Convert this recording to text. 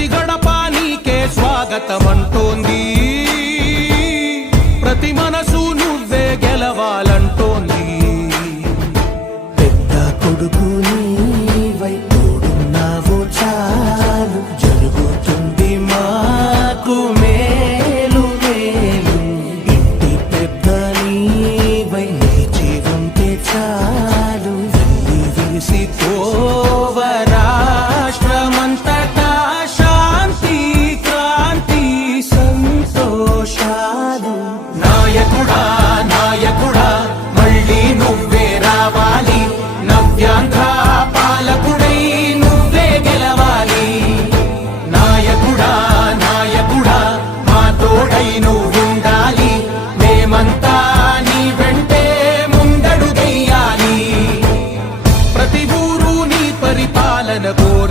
ప్రతి గడప నీకే స్వాగతం అంటోంది ప్రతి మనసు నువ్వే గెలవాలంటోంది. పెద్ద కొడుకుని